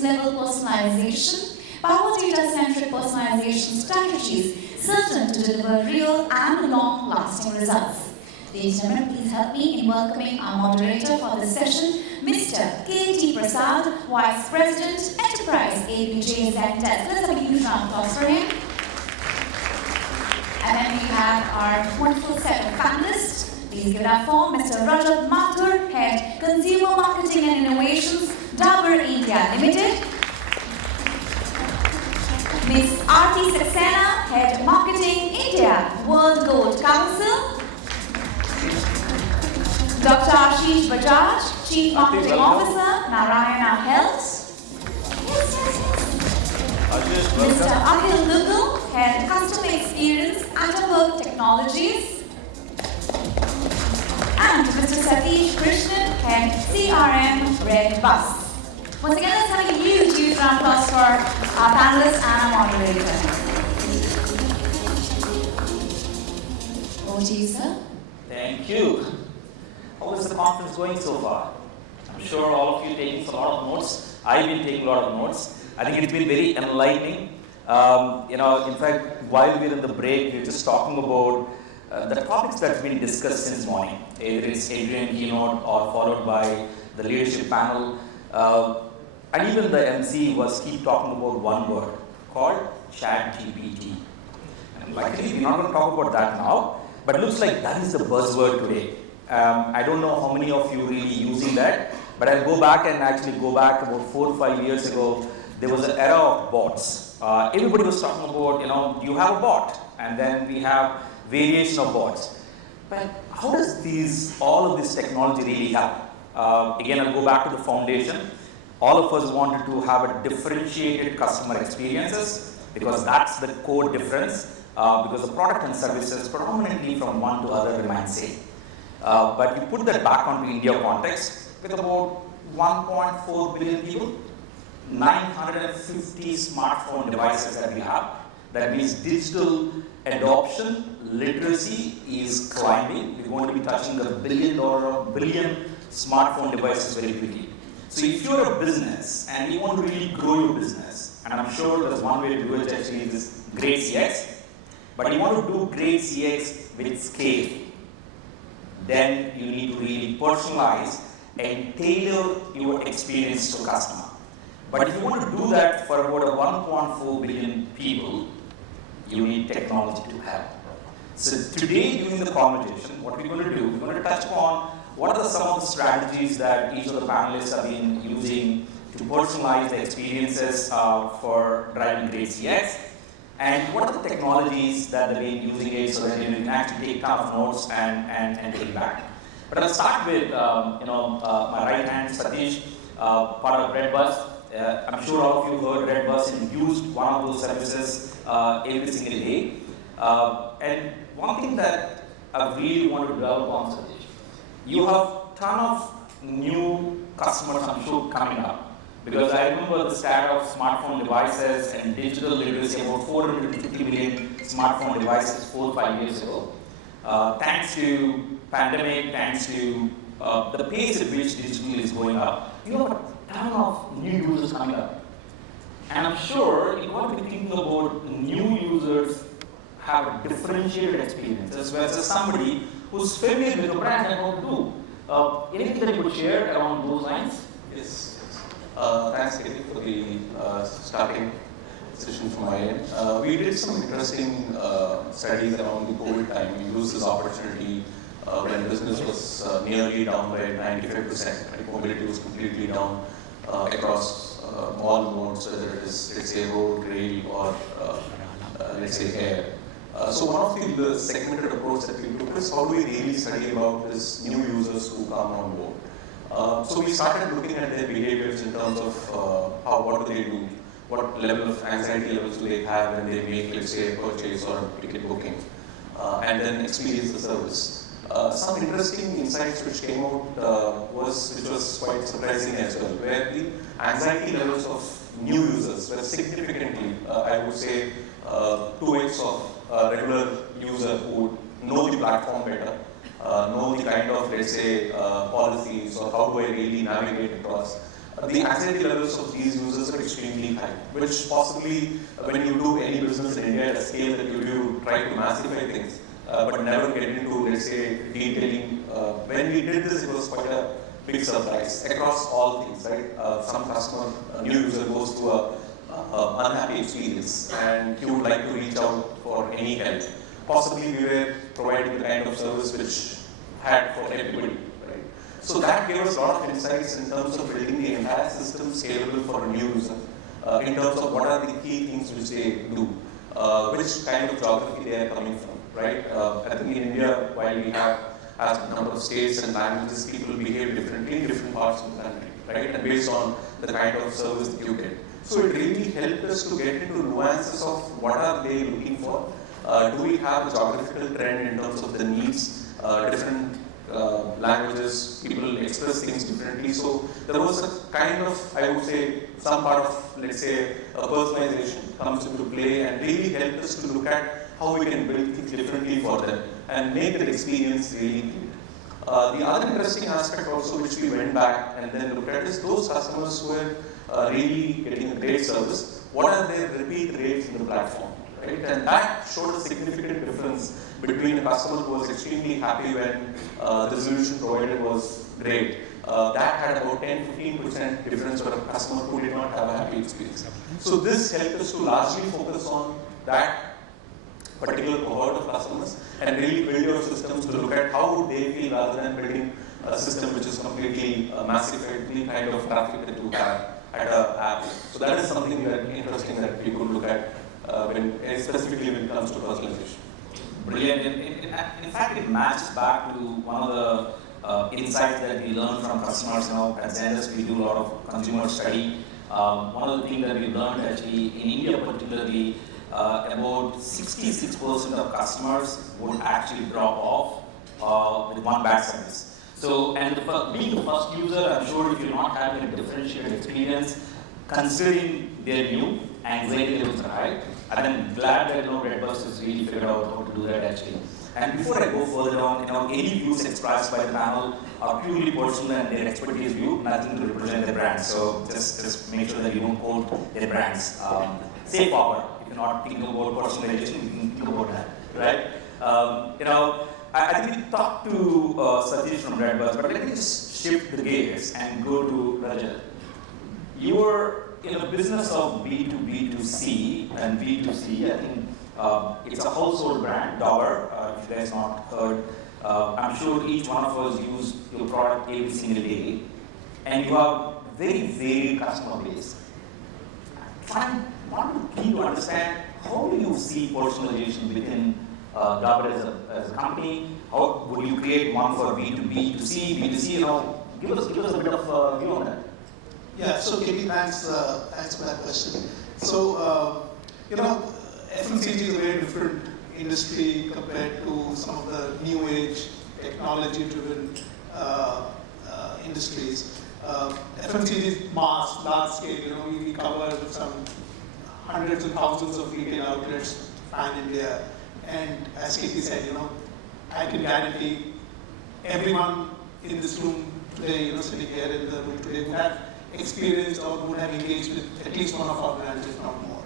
next-level personalization, power data-centric personalization strategies certain to deliver real and long-lasting results. Ladies and gentlemen, please help me in welcoming our moderator for this session, Mr. K.T. Prasad, Vice President, Enterprise APJ Zendesk. Let's have a huge round of applause for him. And then we have our wonderful set of panelists. Please give it up for Mr. Rajat Mathur, Head Consumer Marketing and Innovations, Dabur India Limited. Ms. Arti Saxena, Head Marketing India, World Gold Council. Dr. Ashish Bajaj, Chief Marketing Officer, Narayana Health. Mr. Akhil Duggal, Head Customer Experience, Atomberg Technologies. And Mr. Sathish Krishnan, Head CRM, redBus. Once again, let's have a huge round of applause for our panelists and our moderator. Over to you, sir. Thank you. How is the conference going so far? I'm sure all of you taking a lot of notes. I've been taking a lot of notes. I think it's been very enlightening. In fact, while we're in the break, we're just talking about the topics that have been discussed since morning. Either it's Adrian keynote or followed by the leadership panel. And even the MC was keep talking about one word called ChatGPT. And luckily, we're not going to talk about that now, but it looks like that is the buzzword today. I don't know how many of you really using that, but I'll go back about 4 or 5 years ago. There was an era of bots. Everybody was talking about, do you have a bot? And then we have variation of bots. But how does all of this technology really help? Again, I'll go back to the foundation. All of us wanted to have a differentiated customer experiences because that's the core difference. Because the product and services predominantly from one to other remain same. But you put that back onto India context with about 1.4 billion people, 950 smartphone devices that we have. That means digital adoption, literacy is climbing. We're going to be touching the billion smartphone devices very quickly. So if you're a business and you want to really grow your business, and I'm sure there's one way to do it actually is great CX, but you want to do great CX with scale, then you need to really personalize and tailor your experience to customer. But if you want to do that for about 1.4 billion people, you need technology to help. So today during the conversation, what we're going to do, we're going to touch upon what are some of the strategies that each of the panelists have been using to personalize the experiences for driving great CX, and what are the technologies that they've been using it so that you can actually take tough notes and take back. But I'll start with my right hand, Sathish, part of redBus. I'm sure all of you heard redBus and used one of those services every single day. And one thing that I really want to develop on, Sathish, you have a ton of new customers, I'm sure, coming up. Because I remember the stat of smartphone devices and digital literacy, about 450 million smartphone devices 4 or 5 years ago. Thanks to pandemic, thanks to the pace at which digital is going up, you have a ton of new users coming up. And I'm sure you got to be thinking about new users have a differentiated experiences versus somebody who's familiar with the brand and what to do. Anything that you could share around those lines? Yes. Thanks, Katie, for the starting session from my end. We did some interesting studies around the COVID time. We used this opportunity when business was nearly down by 95%. Right? Mobility was completely down across all modes, whether it is, let's say, road, rail, or let's say air. So one of the segmented approach that we took is how do we really study about these new users who come on board. So we started looking at their behaviors in terms of what do they do, what level of anxiety levels do they have when they make, let's say, a purchase or a ticket booking, and then experience the service. Some interesting insights which came out which was quite surprising as well, where the anxiety levels of new users were significantly, I would say, 2x of a regular user who would know the platform better, know the kind of, let's say, policies or how do I really navigate across. the anxiety levels of these users are extremely high, which possibly when you do any business in India at a scale that you try to massify things, but never get into, let's say, detailing. When we did this, it was quite a big surprise across all things, right? Some customer, a new user goes through a unhappy experience and he would like to reach out for any help. Possibly we were providing the kind of service which had for everybody, right? So that gave us a lot of insights in terms of building the entire system scalable for a new user, in terms of what are the key things which they do, which kind of geography they are coming from, right? I think in India, while we have a number of states and languages, people behave differently in different parts of the country, right? And based on the kind of service that you get. So it really helped us to get into nuances of what are they looking for. Do we have a geographical trend in terms of the needs, different languages, people express things differently. So there was a kind of, I would say, some part of, let's say, a personalization comes into play and really helped us to look at how we can build things differently for them and make the experience really good. The other interesting aspect also which we went back and then looked at is those customers who are really getting a great service, what are their repeat rates in the platform, right? And that showed a significant difference between a customer who was extremely happy when the solution provided was great. That had about 10-15% difference for a customer who did not have a happy experience. So this helped us to largely focus on that particular cohort of customers and really build your systems to look at how would they feel rather than building a system which is completely massively kind of traffic that you have at an app. So that is something that interesting that we could look at specifically when it comes to personalization. Brilliant. In fact, it matches back to one of the insights that we learned from customers. At Zendesk, we do a lot of consumer study. One of the things that we learned actually in India particularly, about 66% of customers would actually drop off with one bad service. So, and being the first user, I'm sure if you're not having a differentiated experience, considering their new, anxiety levels are high. And I'm glad that redBus has really figured out how to do that actually. And before I go further on, any views expressed by the panel are purely personal and their expertise view, nothing to represent their brand. So just make sure that you don't quote their brands. Safe harbor. If you're not thinking about personalization, you can think about that, right? I think we talked to Sathish from redBus, but let me just shift the gears and go to Rajat. You're in the business of B2B2C and B2C. I think it's a household brand, Dabur, if you guys not heard. I'm sure each one of us use your product every single day. And you have very varied customer base. I want to understand, how do you see personalization within Dabur as a company? How would you create one for B2B2C, B2C? Give us a bit of view on that. Yeah, so KP, thanks for that question. So, FMCG is a very different industry compared to some of the new age technology-driven industries. FMCG is mass, large scale. We cover some hundreds and thousands of retail outlets pan-India. And as KP said, I can guarantee everyone in this room today, sitting here in the room today, would have experienced or would have engaged with at least one of our brands, if not more.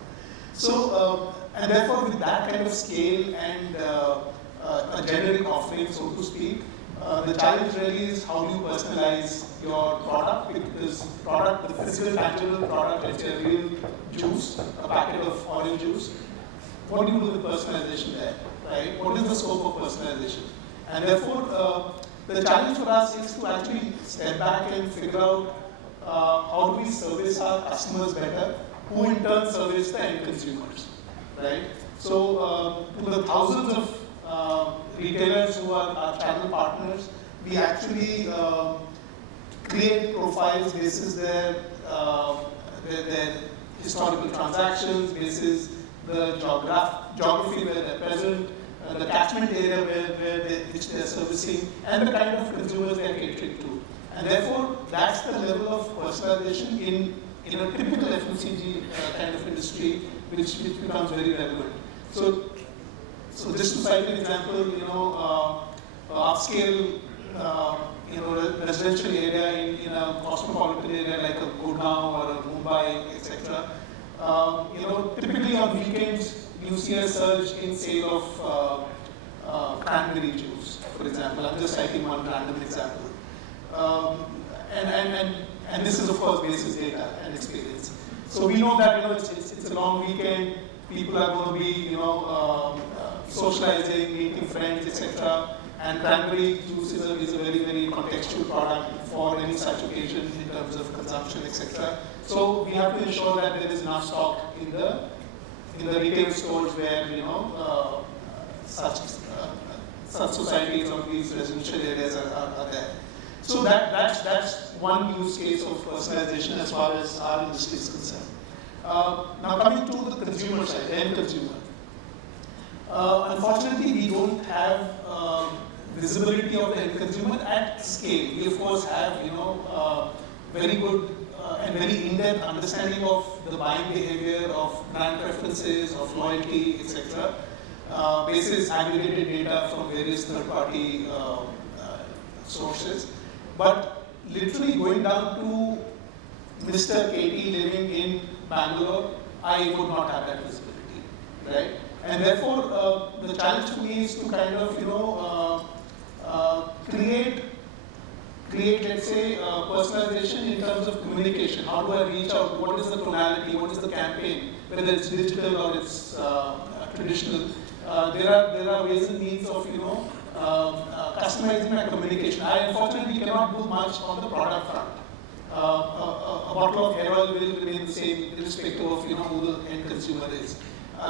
So, and therefore with that kind of scale and a generic offering, so to speak, the challenge really is how do you personalize your product, because the physical tangible product, let's say a real juice, a packet of orange juice, what do you do with personalization there, right? What is the scope of personalization? And therefore, the challenge for us is to actually step back and figure out how do we service our customers better, who in turn service the end consumers, right? So to the thousands of retailers who are our channel partners, we actually create profiles basis their historical transactions, basis the geography where they're present, the catchment area which they're servicing, and the kind of consumers they're catering to. And therefore, that's the level of personalization in a typical FMCG kind of industry, which becomes very relevant. So just to cite an example, upscale residential area in a cosmopolitan area like a Gurgaon or a Mumbai, etc. Typically on weekends you see a surge in sale of cranberry juice, for example. I'm just citing one random example. And this is of course basis data and experience. So we know that it's a long weekend. People are going to be socializing, meeting friends, etc. And cranberry juice is a very, very contextual product for any such occasion in terms of consumption, etc. So we have to ensure that there is enough stock in the retail stores where such societies or these residential areas are there. So that's one use case of personalization as far as our industry is concerned. Now coming to the consumer side, end consumer. Unfortunately, we don't have visibility of the end consumer at scale. We of course have very good and very in-depth understanding of the buying behavior, of brand preferences, of loyalty, etc. Basis aggregated data from various third-party sources. But literally going down to Mr. Katie living in Bangalore, I would not have that visibility, right? And therefore, the challenge to me is to kind of, create, let's say, personalization in terms of communication. How do I reach out? What is the tonality? What is the campaign? Whether it's digital or it's traditional. There are ways and means of, customizing my communication. I unfortunately cannot do much on the product front. A bottle of hair oil will remain the same irrespective of who the end consumer is.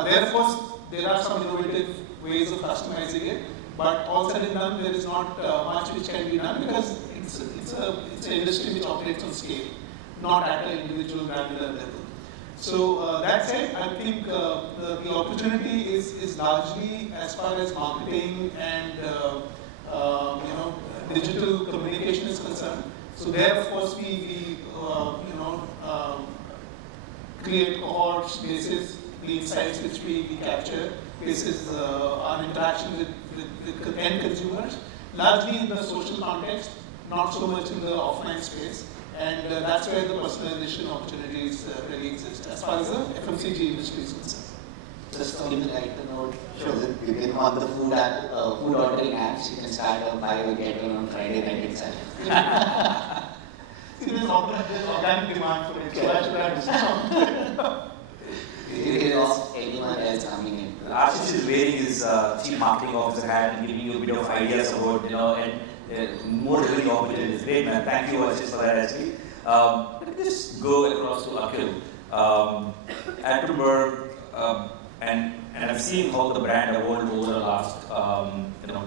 Therefore, there are some innovative ways of customizing it, but all said and done, there is not much which can be done because it's an industry which operates on scale, not at an individual granular level. So that said, I think the opportunity is largely as far as marketing and digital communication is concerned. So there, of course, we create cohorts basis the insights which we capture, basis our interaction with end consumers, largely in the social context, not so much in the offline space. And that's where the personalization opportunities really exist as far as the FMCG industry is concerned. Just on the right note, you can on the food ordering apps, you can start a buy or get one on Friday night itself. See, there's organic demand for it, so I should have discount. It is anyone else coming in. Ashish is wearing his chief marketing officer hat and giving you a bit of ideas about, and more delivery opportunities. Great, man. Thank you, Ashish, for that actually. Let me just go across to Akhil. Atomberg, and I've seen how the brand evolved over the last,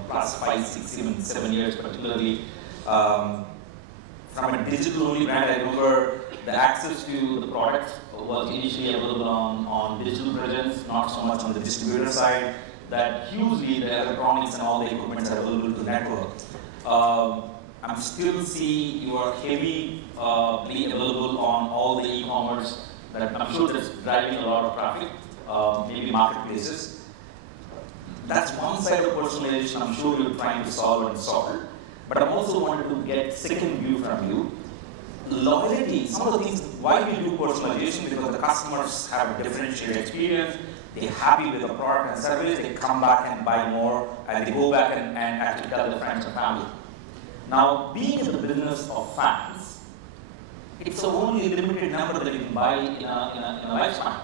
last 5, 6, even 7 years, particularly. From a digital-only brand, I remember the access to the products was initially available on digital presence, not so much on the distributor side. That hugely the electronics and all the equipment are available to the network. I'm still seeing you are heavily available on all the e-commerce. That I'm sure that's driving a lot of traffic, maybe marketplaces. That's one side of personalization I'm sure you're trying to solve and solve. But I also wanted to get second view from you. Loyalty, some of the things, why we do personalization, because the customers have a differentiated experience, they're happy with the product and service, they come back and buy more, and they go back and actually tell their friends and family. Now, being in the business of fans, it's a only limited number that you can buy in a lifetime.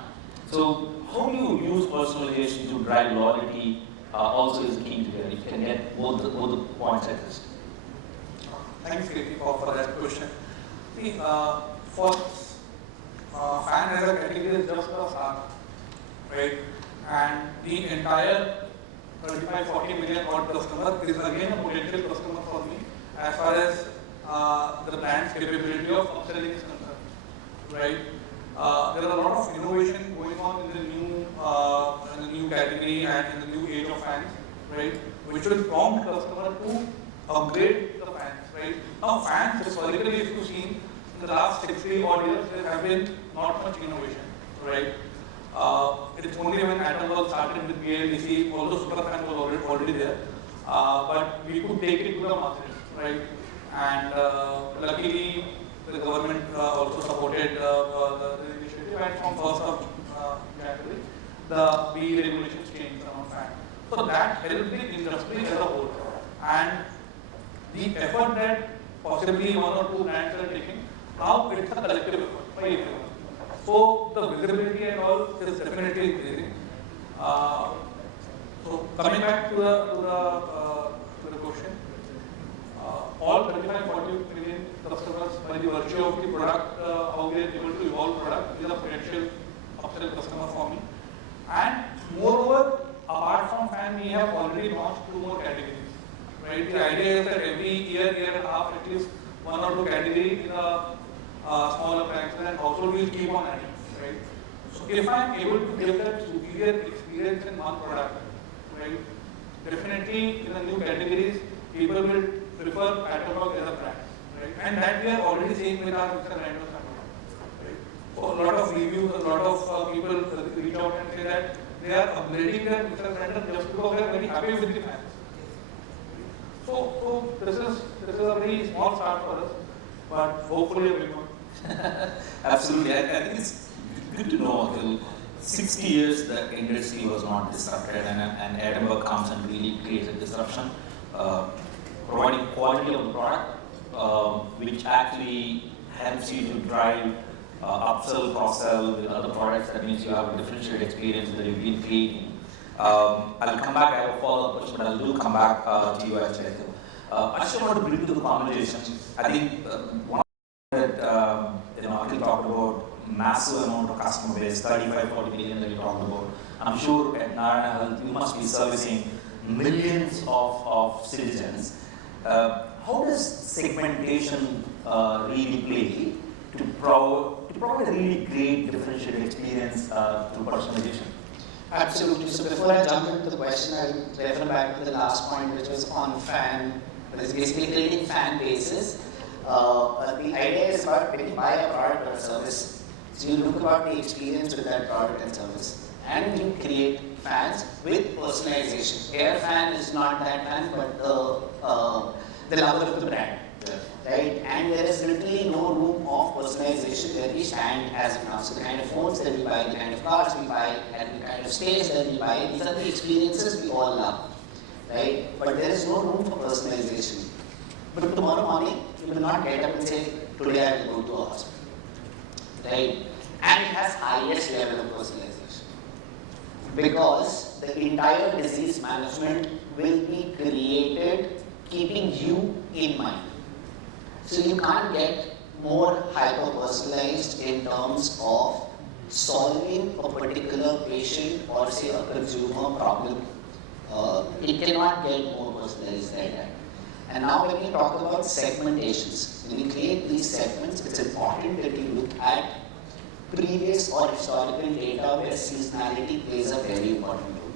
So, how do you use personalization to drive loyalty also is key to it. You can get both the points at least. Thanks, Katie, for that question. See, for fan as a category is just a start, right? And the entire 35-40 million odd customer is again a potential customer for me as far as the brand's capability of upselling is concerned, right? There are a lot of innovation going on in the new category and in the new age of fans, right? Which will prompt customer to upgrade the fans, right? Now fans, historically, if you've seen, in the last 60 odd years, there have been not much innovation, right? It's only when Atomberg started with BLDC, although super fans was already there, but we could take it to the masses, right? And luckily, the government also supported the initiative, and from 1st of January, the BE regulations changed around fan. So that helped the industry as a whole. And the effort that possibly one or two brands are taking, now it's a collective effort by everyone. So the visibility and all is definitely increasing. So coming back to the question, all 35-40 million customers, by the virtue of the product, how we are able to evolve product, is a potential upsell customer for me. And moreover, apart from fan, we have already launched 2 more categories. Right? The idea is that every year and a half, at least 1 or 2 categories in a smaller appliances, and household will keep on adding. Right? So if I am able to give that superior experience in one product, right, definitely in the new categories, people will prefer Atomberg as a brand. Right? And that we are already seeing with our Mr. Random. Right? So a lot of reviews, a lot of people reach out and say that they are upgrading their Mr. Random just because they are very happy with the fans. So this is a very small start for us, but hopefully a big one. Absolutely, I think it's good to know, Akhil. 60 years the industry was not disrupted, and Atomberg comes and really creates a disruption, providing quality of the product, which actually helps you to drive upsell, cross-sell with other products. That means you have a differentiated experience that you've been creating. I'll come back, I have a follow-up question, but I will come back to you actually. I just want to bring to the conversation, I think one that Akhil talked about, massive amount of customer base, 35-40 million that you talked about. I'm sure at Narayana you must be servicing millions of citizens. How does segmentation really play to provide a really great differentiated experience through personalization? Absolutely. So before I jump into the question, I'll refer back to the last point, which was on fan. It's basically creating fan bases. The idea is about when you buy a product or a service, so you look about the experience with that product and service, and you create fans with personalization. Air fan is not that fan, but the lover of the brand. Right? And there is literally no room of personalization where we stand as of now. So the kind of phones that we buy, the kind of cars we buy, and the kind of stage that we buy, these are the experiences we all love. Right? But there is no room for personalization. But tomorrow morning, you will not get up and say, today I will go to a hospital. Right? And it has highest level of personalization. Because the entire disease management will be created keeping you in mind. So you can't get more hyper-personalized in terms of solving a particular patient or say a consumer problem. It cannot get more personalized than that. And now when we talk about segmentations, when we create these segments, it's important that you look at previous or historical data where seasonality plays a very important role.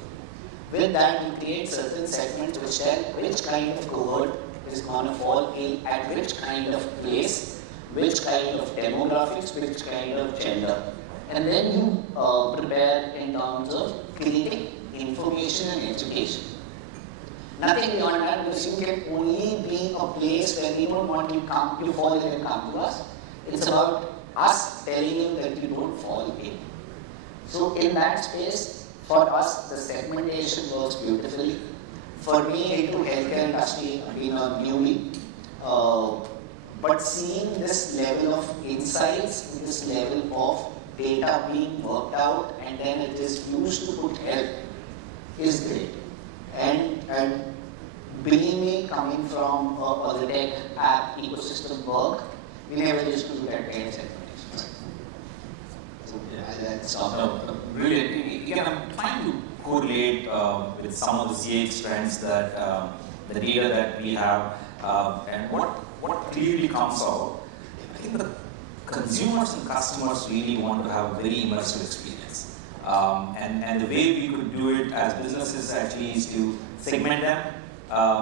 With that, you create certain segments which tell which kind of cohort is going to fall in at which kind of place, which kind of demographics, which kind of gender. And then you prepare in terms of creating information and education. Nothing beyond that, because you can only be a place where we don't want you to fall in and come to us. It's about us telling you that you don't fall in. So in that space, for us, the segmentation works beautifully. For me, into healthcare industry, I've been a newbie, but seeing this level of insights, this level of data being worked out, and then it is used to put health is great. And believe me, coming from a tech app ecosystem work, we never used to do that kind of segmentation. So that's Brilliant. Again, I'm trying to correlate with some of the CX trends that the data that we have, and what clearly comes out. I think the consumers and customers really want to have a very immersive experience, and the way we could do it as businesses actually is to segment them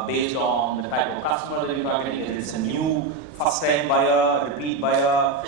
based on the type of customer that you're targeting. If it's a new first-time buyer, repeat buyer,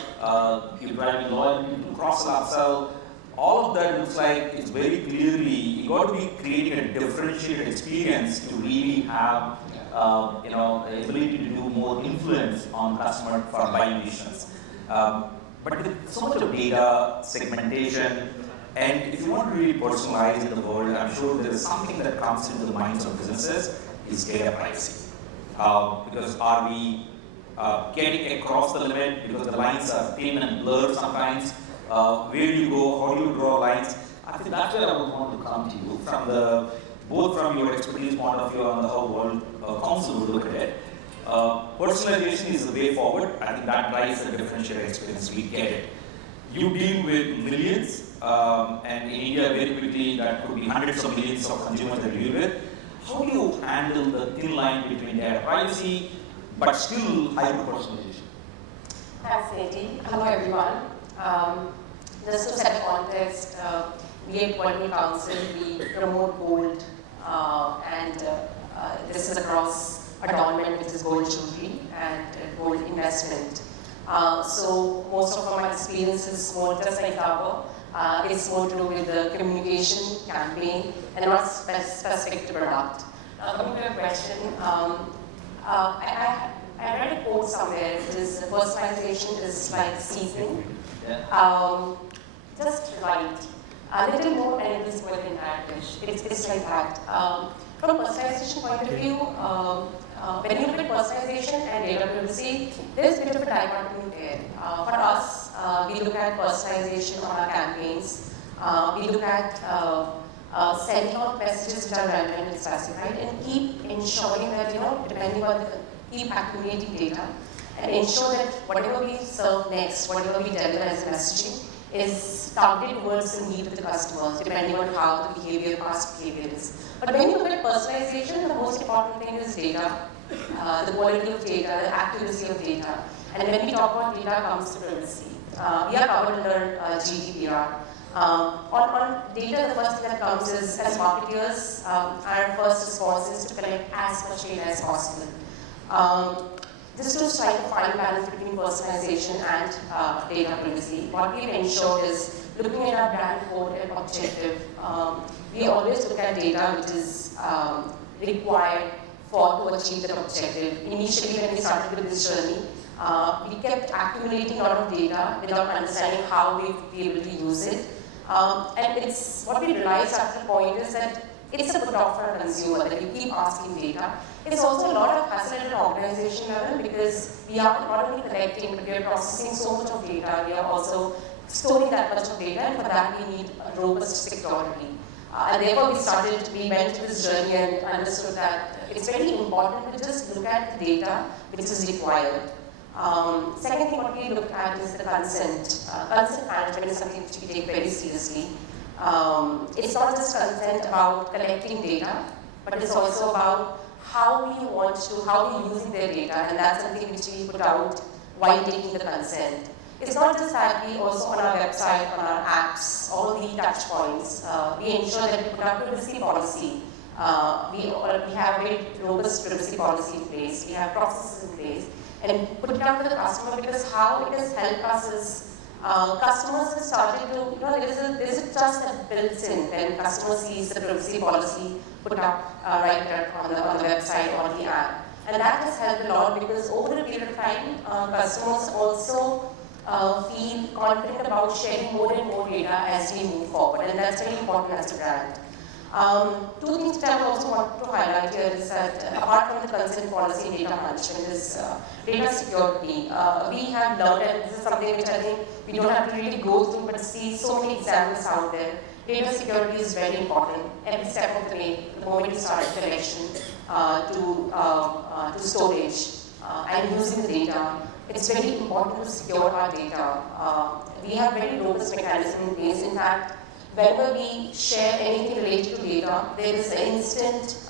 you're driving loyalty to cross-sell, upsell. All of that looks like it's very clearly, you got to be creating a differentiated experience to really have ability to do more influence on customer for buying decisions. But with so much of data, segmentation, and if you want to really personalize in the world, I'm sure there is something that comes into the minds of businesses is data privacy. Because are we getting across the limit because the lines are thin and blurred sometimes? Where do you go? How do you draw lines? I think that's where I would want to come to you from both from your expertise point of view on the how World Council would look at it. Personalization is the way forward. I think that drives the differentiated experience. We get it. You deal with millions, and in India, very quickly, that could be hundreds of millions of consumers that you deal with. How do you handle the thin line between data privacy, but still hyper-personalization? Thanks, Niti. Hello, everyone. Just to set context, we at World Council, we promote gold, and this is across adornment, which is gold jewelry, and gold investment. So most of my experience is more just like Dabur. It's more to do with the communication campaign and not specific to product. Coming to your question, I read a quote somewhere. It is personalization is like seasoning. Just right. A little more and it is more than that dish. It's like that. From a personalization point of view, when you look at personalization and data privacy, there is a bit of a dichotomy there. For us, we look at personalization on our campaigns. We look at sending out messages which are relevant and specified, and keep ensuring that, depending on keep accumulating data, and ensure that whatever we serve next, whatever we deliver as messaging, is targeted towards the need of the customers, depending on how the past behavior is. But when you look at personalization, the most important thing is data, the quality of data, the accuracy of data. And when we talk about data, comes to privacy. We are covered under GDPR. On data, the first thing that comes is, as marketers, our first response is to collect as much data as possible. Just to strike a fine balance between personalization and data privacy, what we've ensured is looking at our brand code and objective. We always look at data which is required to achieve that objective. Initially, when we started with this journey, we kept accumulating a lot of data without understanding how we would be able to use it. And it's what we realized at the point is that it's a put off for a consumer that you keep asking data. It's also a lot of hassle at an organization level because we are not only collecting, but we are processing so much of data. We are also storing that much of data, and for that we need a robust security. And therefore we went through this journey and understood that it's very important to just look at the data which is required. Second thing what we look at is the consent. Consent management is something which we take very seriously. It's not just consent about collecting data, but it's also about how we're using their data, and that's something which we put out while taking the consent. It's not just that, we also on our website, on our apps, all the touch points, we ensure that we put out privacy policy. We have very robust privacy policy in place, we have processes in place, and put it out to the customer because how it has helped us is customers have started to, there is a trust that builds in when customer sees the privacy policy put up right there on the website or the app. And that has helped a lot because over a period of time, customers also feel confident about sharing more and more data as we move forward, and that's very important as a brand. Two things that I also want to highlight here is that apart from the consent policy and data management is data security. We have learned, and this is something which I think we don't have to really go through, but see so many examples out there. Data security is very important. Every step of the way, the moment you start collection to storage and using the data, it's very important to secure our data. We have very robust mechanism in place. In fact, whenever we share anything related to data, there is an instant,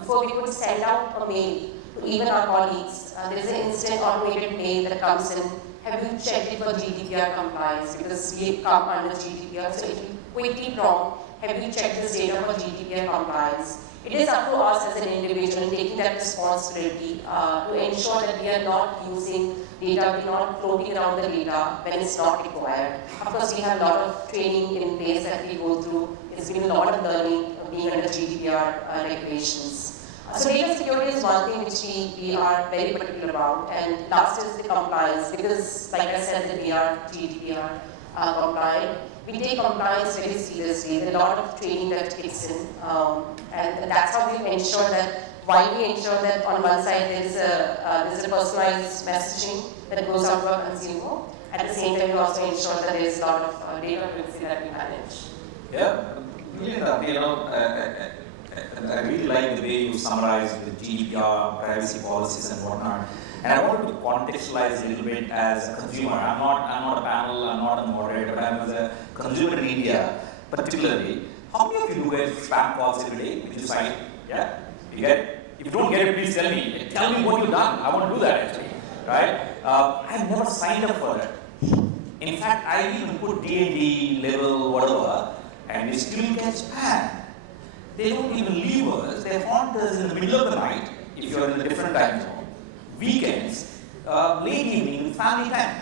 before we could send out a mail to even our colleagues, there is an instant automated mail that comes in. Have you checked it for GDPR compliance? Because we come under GDPR, so it will quickly prompt, have you checked this data for GDPR compliance? It is up to us as an individual taking that responsibility to ensure that we are not using data, we are not floating around the data when it's not required. Of course, we have a lot of training in place that we go through. It's been a lot of learning being under GDPR regulations. So data security is one thing which we are very particular about, and last is the compliance, because like I said, that we are GDPR compliant. We take compliance very seriously. There's a lot of training that kicks in, and that's how we ensure that. Why we ensure that on one side there is a personalized messaging that goes out to our consumer. At the same time, we also ensure that there is a lot of data privacy that we manage. Yeah, I really like the way you summarize the GDPR, privacy policies and whatnot. And I wanted to contextualize a little bit as a consumer. I'm not a panel, I'm not a moderator, but I'm as a consumer in India, particularly. How many of you do get spam calls every day? Which is fine. Yeah? You get it? If you don't get it, please tell me. Tell me what you've done. I want to do that actually. Right? I've never signed up for that. In fact, I even put D&D level, whatever, and we still get spam. They don't even leave us. They haunt us in the middle of the night, if you're in a different time zone. Weekends, late evening, family time.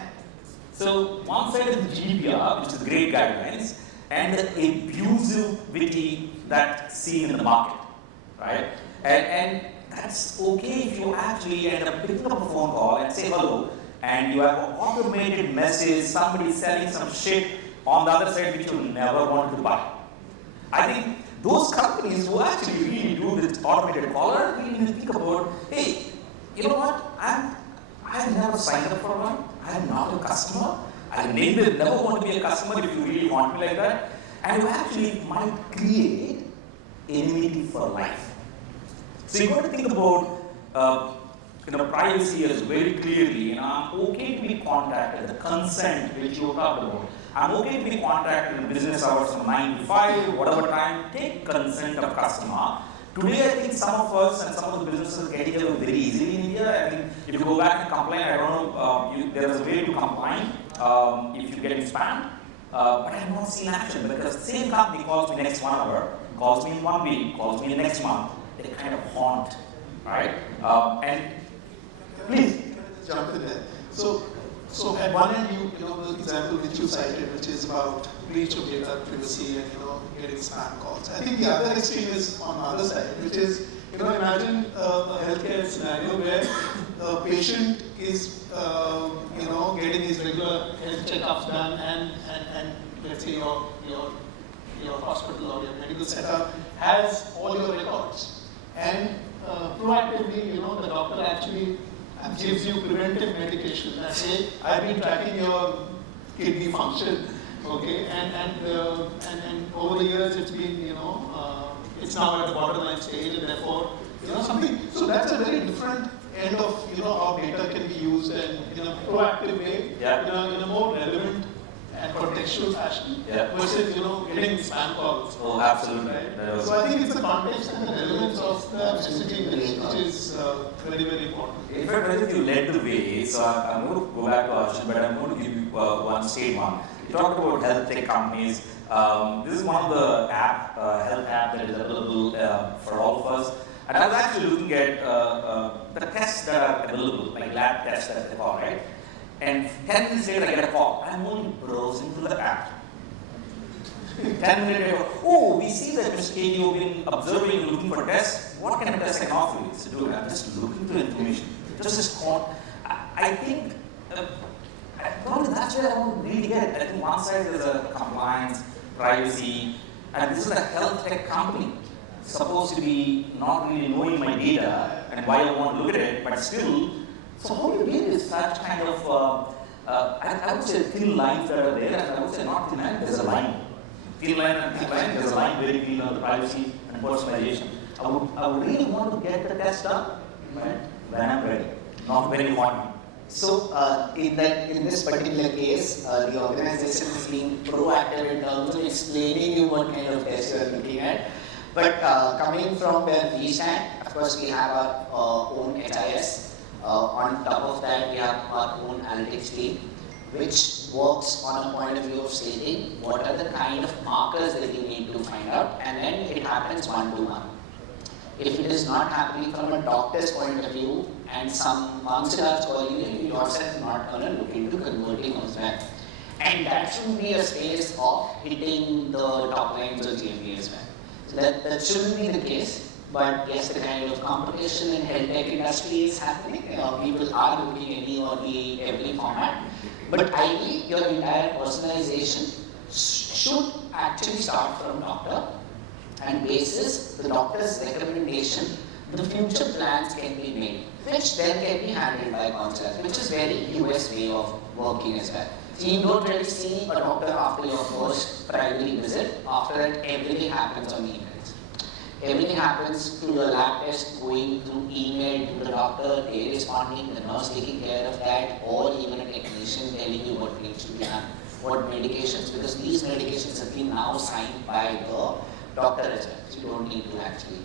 So one side is the GDPR, which is great guidelines, and the abusivity that's seen in the market, right? And that's okay if you actually end up picking up a phone call and say hello, and you have an automated message, somebody selling some shit on the other side which you never wanted to buy. I think those companies who actually really do this automated caller really need to think about, hey, you know what, I've never signed up for one, I'm not a customer, I never want to be a customer if you really want me like that, and you actually might create enmity for life. So you got to think about privacy as very clearly. I'm okay to be contacted, the consent which you talked about. I'm okay to be contacted in business hours from 9 to 5, whatever time, take consent of customer. Today, I think some of us and some of the businesses get it very easily in India. I mean, if you go back and complain, I don't know, there is a way to complain if you're getting spammed. But I have not seen action because the same company calls me next 1 hour, calls me in 1 week, calls me next month. They kind of haunt, right? And please jump in there. So at one end, the example which you cited, which is about breach of data privacy and getting spam calls. I think the other extreme is on the other side, which is imagine a healthcare scenario where the patient is getting his regular health checkups done, and let's say your hospital or your medical setup has all your records, and proactively the doctor actually gives you preventive medication that say, I've been tracking your kidney function, okay, and over the years it's been, it's now at the borderline stage, and therefore, something. So that's a very different end of, how data can be used and in a proactive way, in a more relevant and contextual fashion, versus, getting spam calls. Oh, absolutely. Right? So I think it's the context and the relevance of the messaging which is very, very important. In fact, Rajat, you led the way, so I'm going to go back to Ashish, but I'm going to give you one statement. You talked about health tech companies. This is one of the health app that is available for all of us. And I was actually looking at the tests that are available, like lab tests that they call, right? And 10 minutes later, I get a call. I'm only browsing through the app. 10 minutes later, oh, we see that Mr. K, you've been observing and looking for tests. What kind of tests I can offer you? So, dude, I'm just looking through information. I think, probably that's where I want to really get. I think one side is a compliance, privacy, and this is a health tech company. Supposed to be not really knowing my data and why I want to look at it, but still, so how do you deal with such kind of, I would say thin lines that are there, and I would say not thin line, there's a line. Thin line and thin line, there's a line very clean on the privacy and personalization. I would really want to get the test done, right? When I'm ready, not when you want me. So in this particular case, the organization is being proactive in terms of explaining you what kind of test you are looking at. But coming from where we stand, of course we have our own HIS. On top of that, we have our own analytics team, which works on a point of view of stating what are the kind of markers that you need to find out, and then it happens one-to-one. If it is not happening from a doctor's point of view, and some counselors call you, you yourself not going to look into converting on that. And that should be a space of hitting the top lines of GMV as well. So that shouldn't be the case. But yes, the kind of competition in health tech industry is happening. People are looking any or every format. But ideally, your entire personalization should actually start from doctor, and basis the doctor's recommendation, the future plans can be made, which then can be handled by concierge, which is very US way of working as well. So you don't really see a doctor after your first primary visit. After that, everything happens on emails. Everything happens through your lab test, going through email to the doctor, they responding, the nurse taking care of that, or even a technician telling you what needs to be done, what medications, because these medications have been now signed by the doctor as well. So you don't need to actually.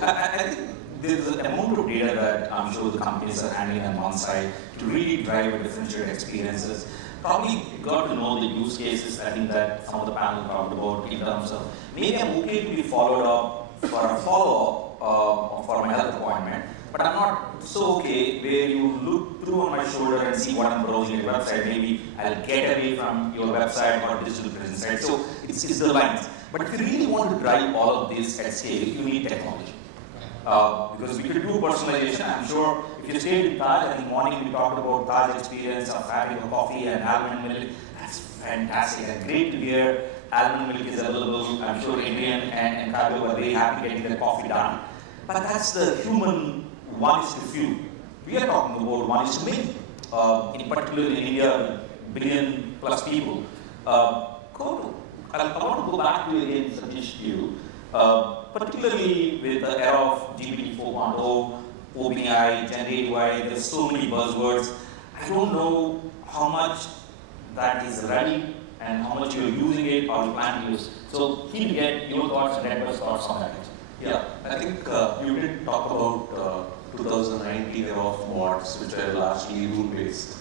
Yeah. I think there's an amount of data that I'm sure the companies are handling on one side to really drive a differentiated experiences. Probably got to know the use cases. I think that some of the panel talked about in terms of maybe I'm okay to be followed up for a follow-up for my health appointment, but I'm not so okay where you look through on my shoulder and see what I'm browsing your website. Maybe I'll get away from your website or digital presence, right? So it's the lines. But if you really want to drive all of this at scale, you need technology. Because we could do personalization. I'm sure if you stayed in Taj, I think morning we talked about Taj experience of having a coffee and almond milk. That's fantastic and great to hear. Almond milk is available. I'm sure Adrian and Kaggle were very happy getting their coffee done. But that's the human 1:few. We are talking about 1:many. In particular in India, billion plus people. I want to go back to again, Sathish, you. Particularly with the era of GPT 4.0, OpenAI, Generative AI, there's so many buzzwords. I don't know how much that is ready and how much you're using it or you plan to use. So, keen to get your thoughts and redBus thoughts on that. Yeah, I think you did talk about 2019 era of mods, which are largely rule-based,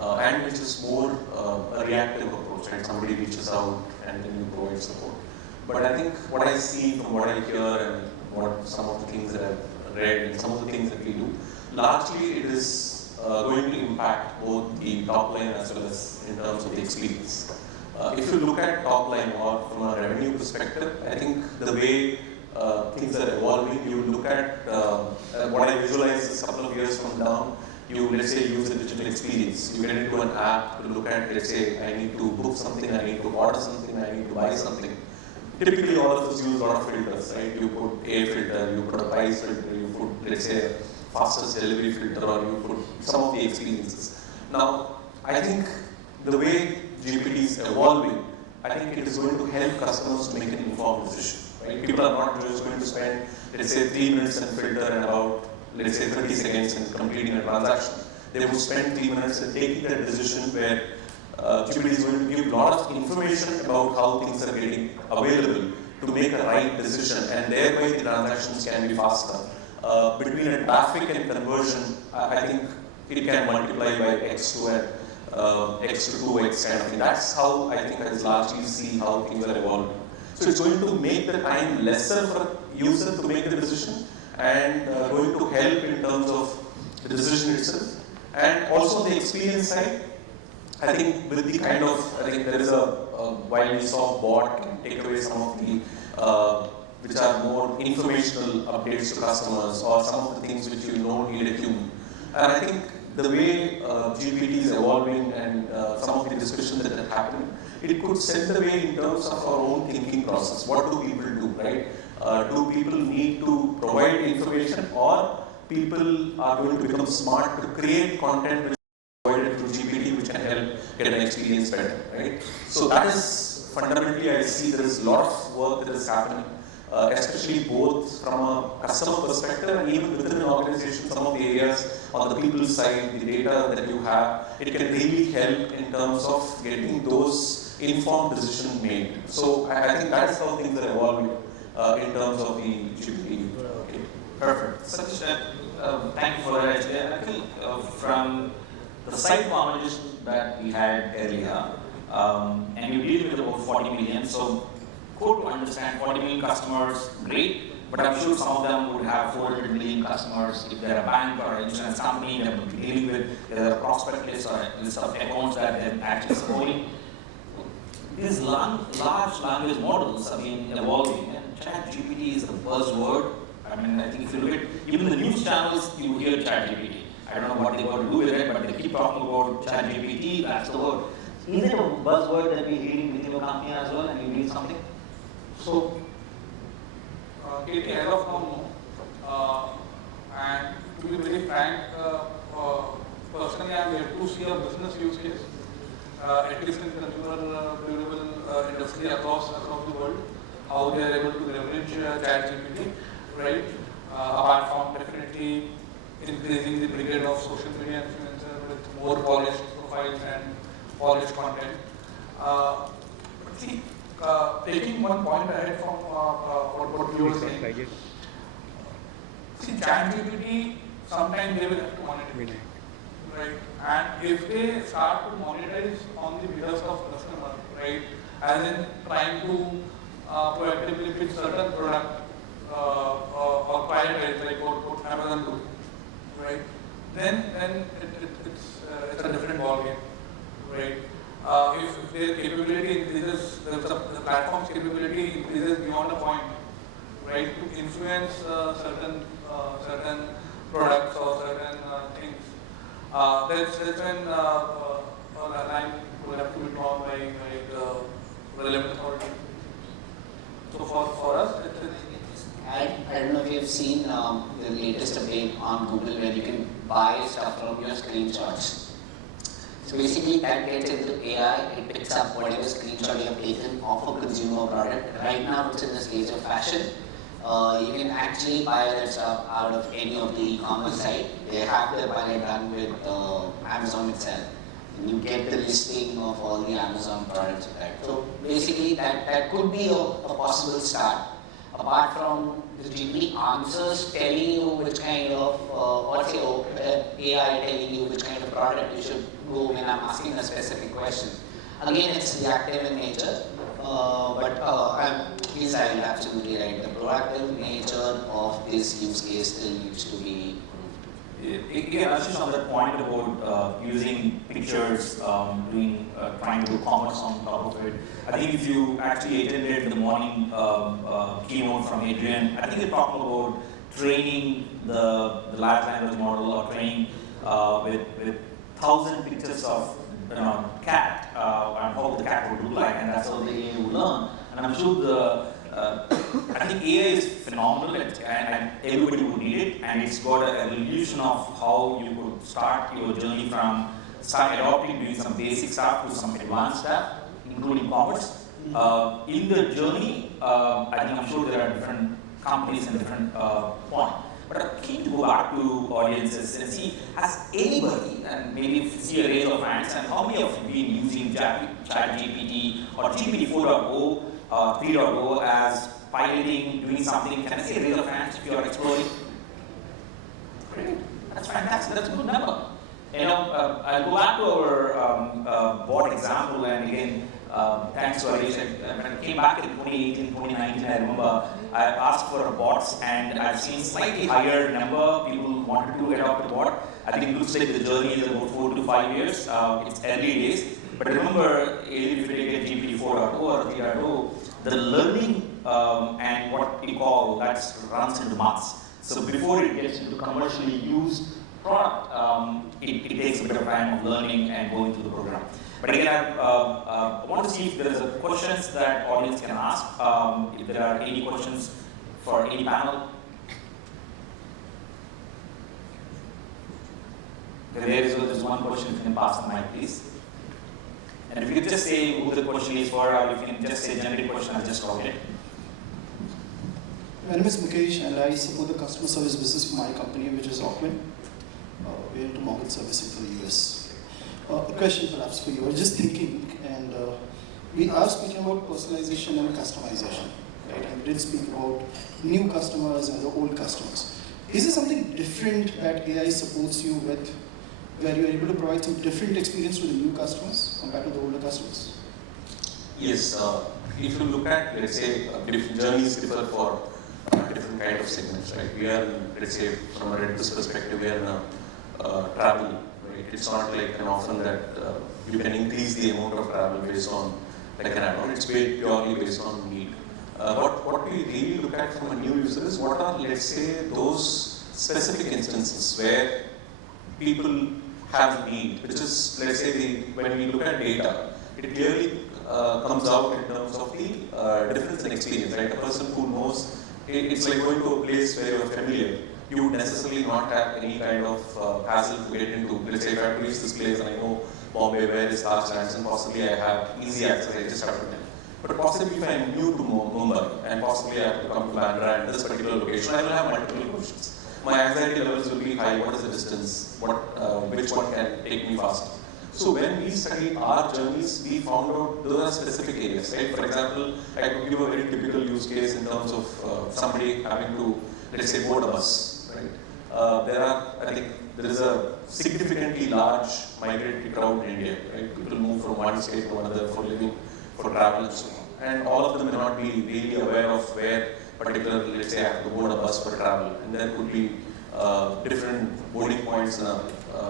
and which is more a reactive approach, right? Somebody reaches out and then you provide support. But I think what I see from what I hear and what some of the things that I've read and some of the things that we do, largely it is going to impact both the top line as well as in terms of the experience. If you look at top line or from a revenue perspective, I think the way things are evolving, you look at what I visualize is a couple of years from now, you let's say use a digital experience. You get into an app to look at, let's say I need to book something, I need to order something, I need to buy something. Typically all of us use a lot of filters, right? You put a filter, you put a price filter, you put, let's say, a fastest delivery filter, or you put some of the experiences. Now, I think the way GPT is evolving, I think it is going to help customers to make an informed decision, right? People are not just going to spend, let's say, 3 minutes and filter and about, let's say, 30 seconds in completing a transaction. They would spend 3 minutes in taking that decision where GPT is going to give a lot of information about how things are getting available to make a right decision, and thereby the transactions can be faster. Between a traffic and conversion, I think it can multiply by x to 2x kind of thing. That's how I think I largely see how things are evolving. So it's going to make the time lesser for a user to make the decision and going to help in terms of the decision itself. And also the experience side, I think with the kind of, I think there is a while we saw bot can take away some of the, which are more informational updates to customers or some of the things which you don't need a human. And I think the way GPT is evolving and some of the discussions that are happening, it could set the way in terms of our own thinking process. What do people do, right? Do people need to provide information, or people are going to become smart to create content which is provided through GPT, which can help get an experience better, right? So that is fundamentally, I see there is a lot of work that is happening, especially both from a customer perspective and even within an organization, some of the areas on the people side, the data that you have, it can really help in terms of getting those informed decisions made. So I think that is how things are evolving in terms of the GPT. Okay. Perfect. Sathish, thank you for that. I think from the site conversation that we had earlier, and you deal with about 40 million, so good to understand 40 million customers, great, but I'm sure some of them would have 400 million customers. If they're a bank or an insurance company, they would be dealing with their prospect list or a list of accounts that they're actually supporting. These large language models have been evolving, and ChatGPT is the buzzword. I mean, I think if you look at even the news channels, you hear ChatGPT. I don't know what they got to do with it, but they keep talking about ChatGPT. That's the word. Is it a buzzword that we're hearing within your company as well, and you need something? So, KT, as of now, no. And to be very frank, personally, I'm yet to see a business use case, at least in consumer durable industry across the world, how they are able to leverage ChatGPT, right? Apart from definitely increasing the brigade of social media influencers with more polished profiles and polished content. But see, taking one point ahead from what you were saying, see, ChatGPT, sometimes they will have to monetize, right? And if they start to monetize on the behest of customer, right, as in trying to proactively pitch certain product or prioritize, like what Amazon do, right? Then it's a different ballgame, right? If their capability increases, the platform's capability increases beyond a point, right, to influence certain products or certain things, that's when a line will have to be drawn by the relevant authority. So for us, I don't know if you've seen the latest update on Google where you can buy stuff from your screenshots. So basically that gets into AI, it picks up whatever screenshot you have taken of a consumer product. Right now it's in the stage of fashion. You can actually buy that stuff out of any of the e-commerce site. They have their pilot done with Amazon itself. And you get the listing of all the Amazon products of that. So basically that could be a possible start. Apart from the GPT answers telling you which kind of, or say AI telling you which kind of product you should go when I'm asking a specific question. Again, it's reactive in nature, but he's absolutely right. The proactive nature of this use case still needs to be. Again, Ashish, on that point about using pictures, trying to do commerce on top of it. I think if you actually attended the morning keynote from Adrian, I think you're talking about training the large language model or training with 1,000 pictures of cat and how the cat would look like, and that's how the AI would learn. And I'm sure I think AI is phenomenal and everybody would need it, and it's got an evolution of how you could start your journey from start adopting, doing some basic stuff to some advanced stuff, including commerce. In the journey, I think I'm sure there are different companies and different points. But I'm keen to go back to audiences and see, has anybody, and maybe see a raise of hands, and how many of you been using ChatGPT or GPT 4.0 3.0 as piloting, doing something? Can I see a raise of hands if you are exploring? Great, that's fantastic, that's a good number. I'll go back to our bot example, and again, thanks to Arish. When I came back in 2018, 2019, I remember I asked for bots, and I've seen slightly higher number people wanted to adopt a bot. I think it looks like the journey is about 4 to 5 years. It's early days. But remember, if you take a GPT 4.0 or 3.0, the learning and what we call that runs into months. So before it gets into commercially used product, it takes a bit of time of learning and going through the program. But again, I want to see if there is a questions that audience can ask. If there are any questions for any panel. There is one question. If you can pass the mic, please. And if you could just say who the question is for, or if you can just say generic question, I'll just log it. My name is Mukesh, and I support the customer service business for my company, which is Aukman. We're into mortgage servicing for the US. A question perhaps for you. I was just thinking, and we are speaking about personalization and customization, right? And we did speak about new customers and the old customers. Is there something different that AI supports you with, where you're able to provide some different experience to the new customers compared to the older customers? Yes, if you look at, let's say, different journeys differ for different kind of segments, right? We are, let's say, from a redBus perspective, we are in a travel, right? It's not like an offer that you can increase the amount of travel based on like an add-on. It's purely based on need. What we really look at from a new user is what are, let's say, those specific instances where people have need, which is, let's say, when we look at data, it clearly comes out in terms of the difference in experience, right? A person who knows, it's like going to a place where you're familiar. You would necessarily not have any kind of hassle to get into. Let's say if I have to reach this place and I know Bombay, where is Taj Lands, and possibly I have easy access, I just have to tell. But possibly if I am new to Mumbai and possibly I have to come to Bandra and this particular location, I will have multiple questions. My anxiety levels will be high. What is the distance? Which one can take me faster? So when we studied our journeys, we found out there are specific areas, right? For example, I could give a very typical use case in terms of somebody having to, let's say, board a bus, right? I think there is a significantly large migratory crowd in India, right? People move from one state to another for living, for travel and so on. And all of them may not be really aware of where particular, let's say, I have to board a bus for travel. And there could be different boarding points in a,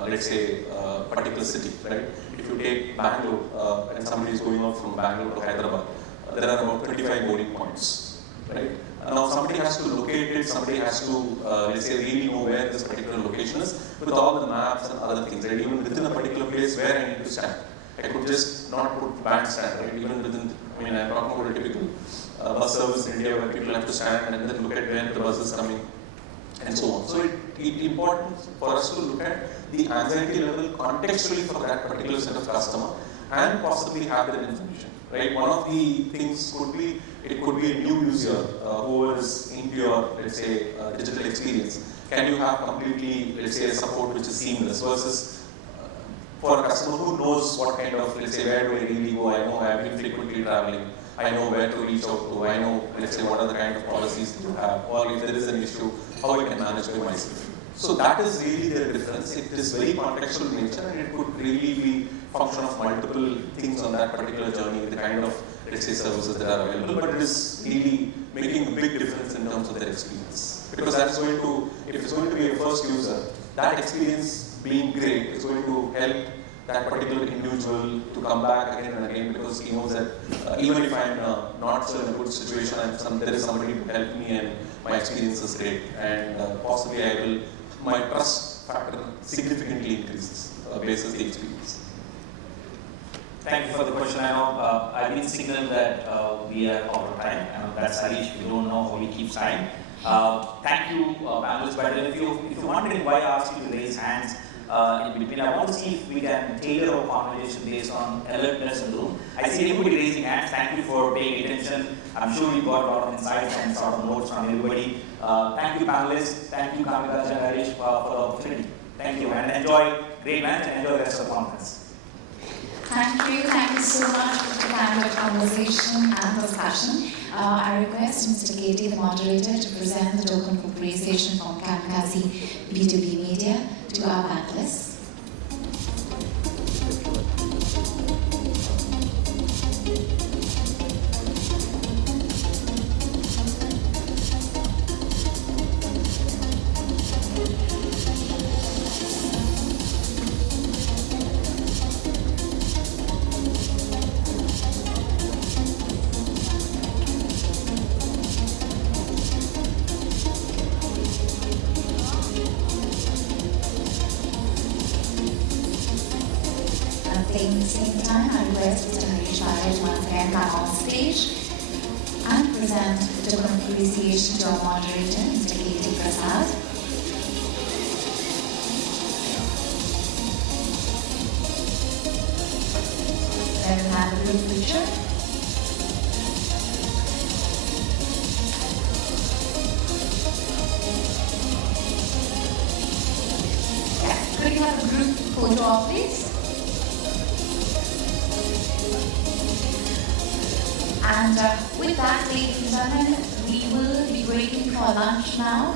let's say, particular city, right? If you take Bangalore and somebody is going out from Bangalore to Hyderabad, there are about 25 boarding points, right? Now somebody has to locate it, somebody has to, let's say, really know where this particular location is with all the maps and other things, right? Even within a particular place where I need to stand. I could just not put bandstand, right? Even within, I mean, I'm talking about a typical bus service in India where people have to stand and then look at where the bus is coming and so on. So it's important for us to look at the anxiety level contextually for that particular set of customer and possibly have that information, right? One of the things could be, it could be a new user who is into your, let's say, digital experience. Can you have completely, let's say, a support which is seamless versus for a customer who knows what kind of, let's say, where do I really go? I know I've been frequently traveling. I know where to reach out to. I know, let's say, what are the kind of policies that you have, or if there is an issue, how I can manage by myself. So that is really the difference. It is very contextual in nature, and it could really be function of multiple things on that particular journey, the kind of, let's say, services that are available. But it is really making a big difference in terms of their experience, because that's going to, if it's going to be a first user, that experience being great is going to help that particular individual to come back again and again, because he knows that even if I'm not so in a good situation, there is somebody to help me and my experience is great, and possibly my trust factor significantly increases based on the experience. Thank you for the question. I know I've been signaled that we are out of time. That's Ashish. We don't know how he keeps time. Thank you, panelists. But if you're wondering why I asked you to raise hands in between, I want to see if we can tailor our conversation based on alertness in the room. I see everybody raising hands. Thank you for paying attention. I'm sure we got a lot of insights and sort of notes from everybody. Thank you, panelists. Thank you, Kamikaze and Harish, for the opportunity. Thank you, and enjoy great lunch and enjoy the rest of the conference. Thank you so much for the candid conversation and discussion. I request Mr. Katie, the moderator, to present the token of appreciation from Kamikaze B2B Media to our panelists. At the same time, I request Mr. Harish to once again come on stage and present the token of appreciation to our moderator, Mr. Katie Prasad. Then we'll have a group picture. Could you have a group photo op, please? And with that, ladies and gentlemen, we will be breaking for lunch now.